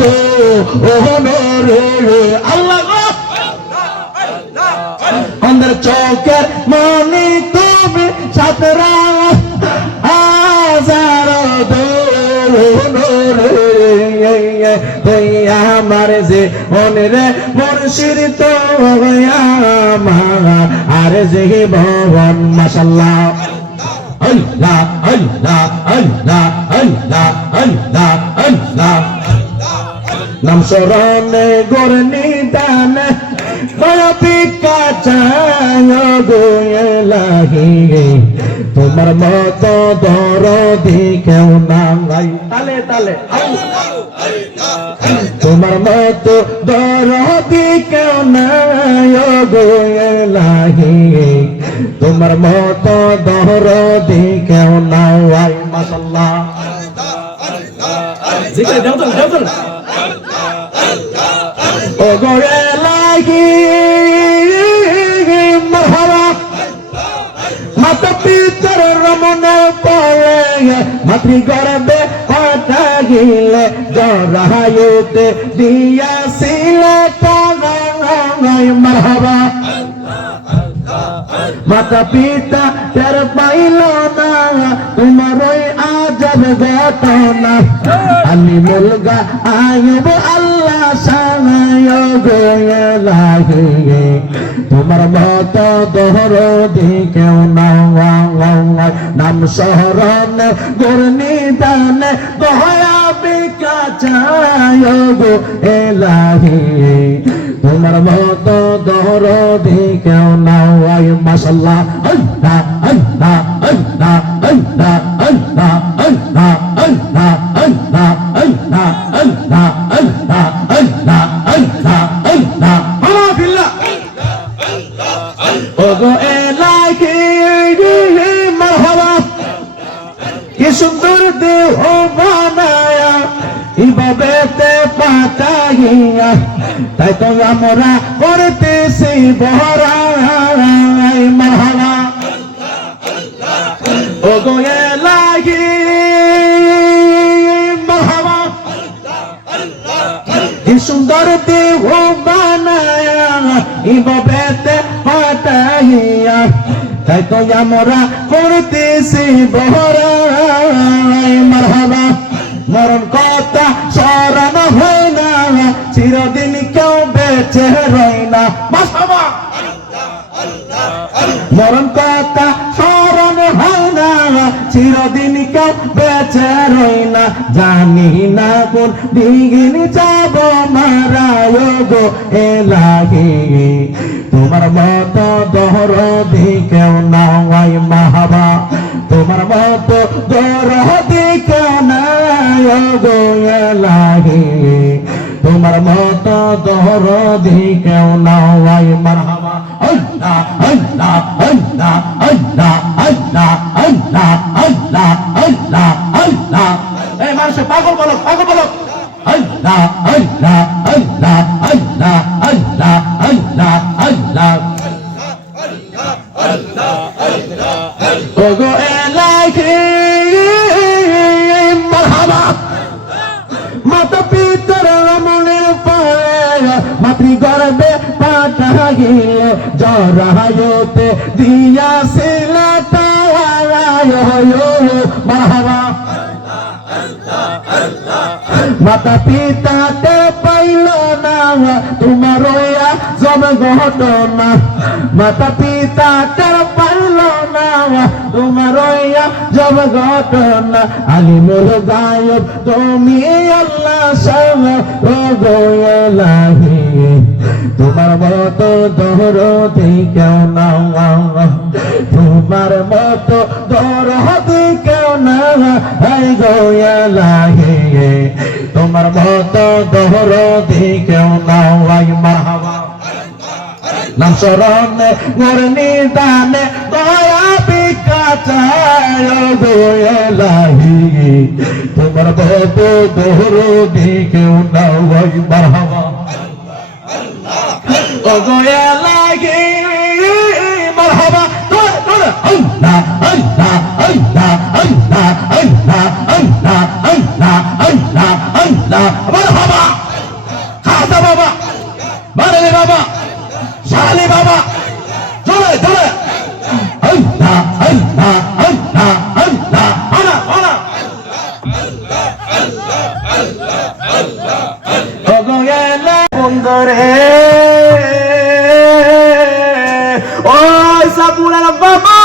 দো রে আল্লাহ अंदर चौकर मानी তুমি সাতরা হাজারো দোরে আমার যে মনে মুর্শিদ তো আমার আর যে ভবন মাশাআল্লাহ আল্লাহ আল্লাহ আল্লাহ আল্লাহ আল্লাহ আল্লাহ নাম স্মরণে গড় নিদানে পিকা চায় গো এলাহি তোমার মতো দরদি কেউ নাই তালে তালে তোমার মতো দরদি কেউ নাই গো এলাহি তোমার মতো দরদি কেউ নাই মাশাআল্লাহ জিকির দাও তো ও গো এলাহি মারহাবা মাতা পিতার রমনে পড়ে মাতৃ গর্ভে পাঠাইলে জরায়ুতে দিয়াছিলে তাগাই মারহাবা মাতা পিতা তের পাইল না তোমার ওই আজব ঘটনা আমি মুলগা আয়ুব আল্লাহ সানায় গো এলাহি তোমার মত দরদি কেউ নাই নাম শহরন গুরনিদান দয়া বিকা চায় গো এলাহি তোমার মত দরদি কেউ নাই মাশাআল্লাহ আল্লাহ আল্লাহ আল্লাহ আল্লাহ আল্লাহ আল্লাহ আল্লাহ আল্লাহ আল্লাহ আল্লাহ আল্লাহ আল্লাহ আল্লাহ আল্লাহ আল্লাহ ওগো এলাহি মারহাবা কি সুন্দর দেহ বানায়া ইবাদতে পাঠাইয়া তাই তো আমরা করতেছি বহরাই মারহাবা ওগো এলাহি মারহাবা কি সুন্দর দেহ বানায়া ইবাদতে পাঠাইয়া তাই তো আমরা করতেছি বহরাই মারহাবা মরণ কথা স্মরণ হয় না চিরদিন কেউ বেঁচে রয় না মারহাবা মরণ কথা স্মরণ হয় না চিরদিন কেউ বেঁচে রয় না জানি না কোন দিন যাব মারায় গো এলাহি তোমার মত দরদি কেউ নাই মারহাবা তোমার মত দরদি কেউ নাই গো এলাহি তোমার মত দরদি কেউ নাই মারহাবা আল্লাহ আল্লাহ আল্লাহ আল্লাহ আল্লাহ আল্লাহ আল্লাহ আল্লাহ আল্লাহ এই মানুষ পাগল বলো আল্লাহ আল্লাহ আল্লাহ আল্লাহ আল্লাহ আল্লাহ আল্লাহ ওগো এলাহি মারহাবা মাতা পিতার রমণের পায়ে মাতৃ গর্ভে পাঠাইলে জরায়ুতে দিয়াছিলে তাগাই মারহাবা মাতা পিতাতে পাইল না তোমার জব ঘটনা মাতা পিতাতে পাইল না তোমার জব ঘটনা আলিমুল গায়ব তুমি আল্লাহ সব গো এলাহি তোমার মত দরদি কেউ নাই তোমার মত দরদি কেউ নাই গো এলাহি তোমার মত দরদি কেউ নাই মারহাবা নাম স্মরণে গুর নিদানে দয়া বিকা চায় গো এলাহি তোমার মত দরদি কেউ নাই মারহাবা ওগো এলাহি মারহাবা আল্লাহ আল্লাহ আল্লাহ আল্লাহ আল্লাহ আল্লাহ আল্লাহ আল্লাহ আল্লাহ মারহাবা বাবা, বারেলি বাবা, শালি বাবা, চলে চলে। আল্লাহ আল্লাহ আল্লাহ আল্লাহ, আনা আনা। ওগোয়েলা বন্দরে ওই সাপুরার বাবা,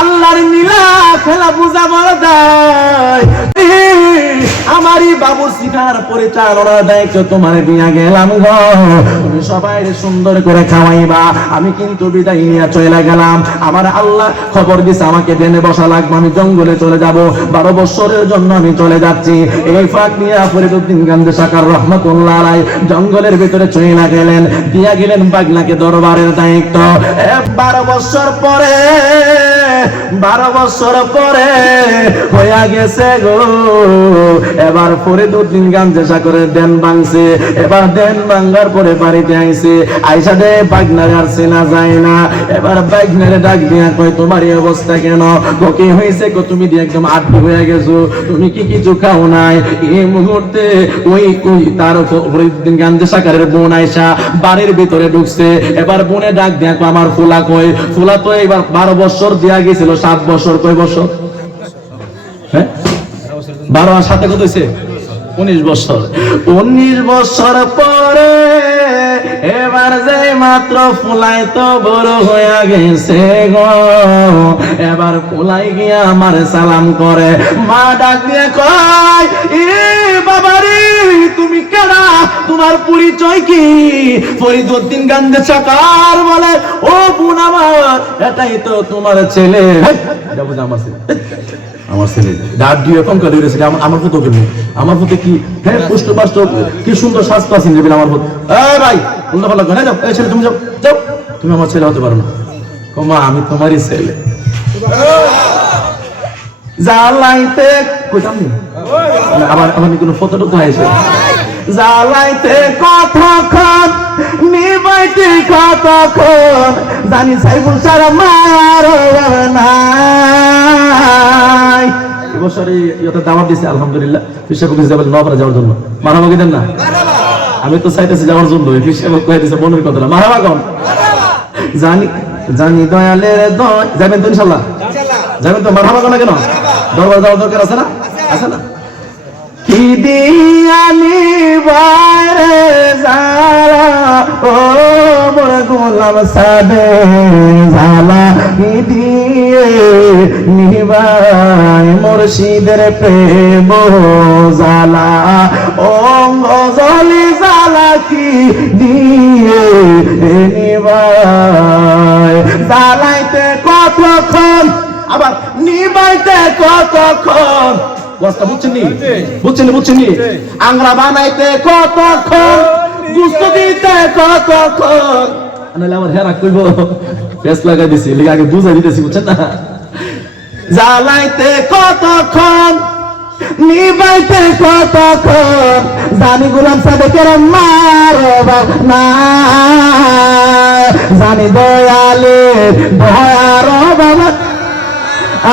আল্লাহর নীলা খেলা বুঝা বড়দাই। আমারই বাবু শিখার পরিচালনার দায়িত্ব তোমার দিয়া গেলাম গো, তুমি সবাই সুন্দর করে খাওয়াইবা। আমি কিন্তু বিদায় নিয়ে চলে গেলাম। আমার আল্লাহ খবর দিছে আমাকে ট্রেনে বসা লাগবে, আমি জঙ্গলে চলে যাব। 12 বছরের জন্য আমি চলে যাচ্ছি। এই ফাঁক নিয়ে ফরিদউদ্দিন গান্ধী সাকার রহমাতুল্লাহ আলাইহি জঙ্গলের ভিতরে চলে গেলেন, দিয়া গেলেন বাগনাকে দরবারের দায়িত্ব। 12 বছর পরে 12 বছর পরে হইয়া গেছে গো। এবার ফরিদউদ্দিন গান্ধী সাকারের দেন ভাঙছে। এবার দেন ভাঙার পরে বাড়িতে আইছে। আইসা দে বাগনার আর চেনা যায় না। এবার বাগনারে ডাক দিয়া কয় তোমার এই অবস্থা কেন? কি হয়েছে? তুমি দিয়ে একদম আটকে হয়ে গেছো, তুমি কি কিছু খাও নাই? এই মুহূর্তে ওই তার ফরিদউদ্দিন গান্ধী সাকারের বোন আইসা বাড়ির ভিতরে ঢুকছে। এবার বোনে ডাক দিয়া কয় আমার ফুলা কই? ফুলা তো এবার 12 বছর দিয়া গেছিল, 7 বছর। কয় বছর? হ্যাঁ 12 আর 7 কত হয়েছে? 19 বছর। 19 বছর পরে এবার যে মাত্র ফুলাই তো বড় হয়ে গেছে গো। এবার ফুলাই গিয়া আমার সালাম করে, মা ডাক দিয়ে কয় এ বাবারে তুমি কেডা? তোমার পরিচয় কি? ফরিদউদ্দিন গান্ধী সাকার বলে ও বোন আমার, এটাই তো তোমার ছেলে। এটা বুঝা আমার ছেলে, আমার ছেলে ডাক দিয়ে এরকম করে রয়েছে। আমার ফটো কেন? আমার ফটো কি? হ্যাঁ পুষ্ট পাষ্ট কি সুন্দর স্বাস্থ্য আছেন যে আমার ফটো। ভাই উল্টা পাল্টা করে যাও, এই ছেলে তুমি যাও যাও, তুমি আমার ছেলে হতে পারো না। মা আমি তোমারই ছেলে। জ্বালাইতে কইতাম নি আবার আমার কোনো ফটোটা তো হয়েছে। জ্বালাইতে কতক্ষণ, নিবাইতে কতক্ষণ, জানি সাইবুল সারা মার নাই। এবছরে ইয়েতে দাওয়াত দিছে আলহামদুলিল্লাহ, ফিসাবুক যাবেন নবরা যাওয়ার জন্য। মারহাবা কইতেন না? আমি তো চাইতেছি যাওয়ার জন্য। ফিসাবুক কয়ে দিছে মনের কথা। মারহাবা কোন? জানি জানি দয়ালের দয় যাবেন তো ইনশাআল্লাহ? যাবেন তো? মারহাবা কোন কেন? দরবার যাওয়ার দরকার আছে না? আছে না? কি দিয়ানি বাইরে যারা ও মোর গোলাম সাদে জালা, কি দিয়ে নিবাই মুর্শিদের প্রেম জালা, অঙ্গ জলি জালা কি দিয়ে নিবাই। জ্বালাইতে কতক্ষণ, আবার নিবাইতে কতক্ষণ। বস্তা বুঝছেন বুঝছেন আংরা বানাইতে কতক্ষণ, গুস্ত দিতে কতক্ষণ। আমার হেরা কইব পেস লাগাই দিছি, আগে বুঝাই দিতেছি, বুঝছেন না? জ্বালাইতে কতক্ষণ, নিবাইতে কতক্ষণ, জানি গোলাম সাদেকের মারবার না, জানি দয়ালে দয়ার বাবা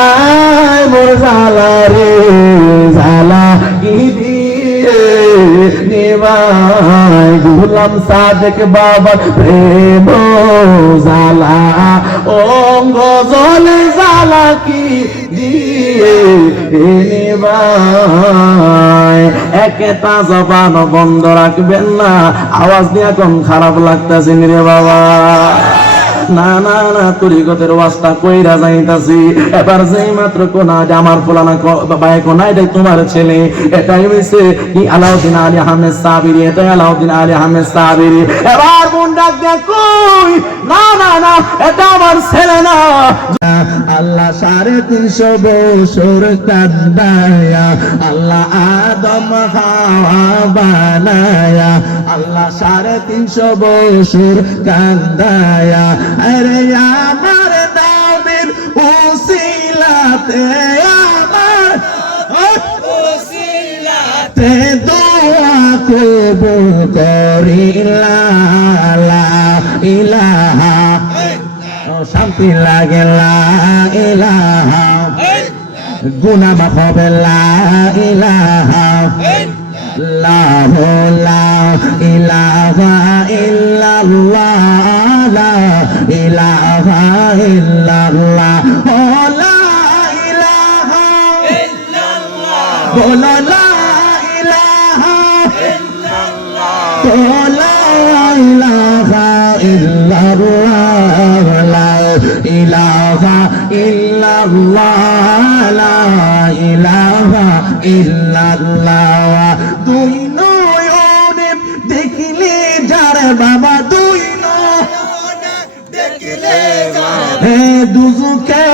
আয় মোর জালা রে জালা, কি দিয়ে নিবাই গোলাম সাদেক বাবার প্রেম জালা, অঙ্গ জলে জালা কি দিয়ে নিবাই। একটা জবান বন্ধ রাখবেন না, আওয়াজ দিয়ে কোন খারাপ লাগতেছে রে বাবা। না না না তরিকতের ওয়াজটা কইরা যাইতাছি। এবার যেই মাত্র কোনা আমার পোলানা বাবাই কোনা এটাই তোমার ছেলে, এটাই হইছে কি আলাউদ্দিন আলী আহমেদ সাবিরি, এটাই আলাউদ্দিন আলী আহমেদ সাবিরি। এবার বোন ডাক দিয়ে কই না না না এটা আমার ছেলে না। আল্লাহ 350 বছর কাঁদায়া, আল্লাহ আদম হাওয়া বানায়া, আল্লাহ 350 বছর কাঁদায়া, আরে আমার নবীর উসিলাতে, আমার উসিলাতে দোয়া কবুল করিলা লা ইলাহা, শান্তি লাগে লা ইলাহা, গুনাহ মাফ হবে লা ইলাহা, ইল্লাল্লাহ লা ইলাহা ইল্লাল্লাহ লা ইলাহা ইল্লাল্লাহ লা ইলাহা ইল্লাল্লাহ বলো লা ইলাহা ইল্লাল্লাহ লা ইলাহা ইল্লাল্লাহ লা ইলাহা ইল্লাল্লাহ লা ইলাহা ইল্লাল্লাহ দুই নয়নে দেখলে যারে বাবা দুই নয়নে দেখলে যারে দুজুকে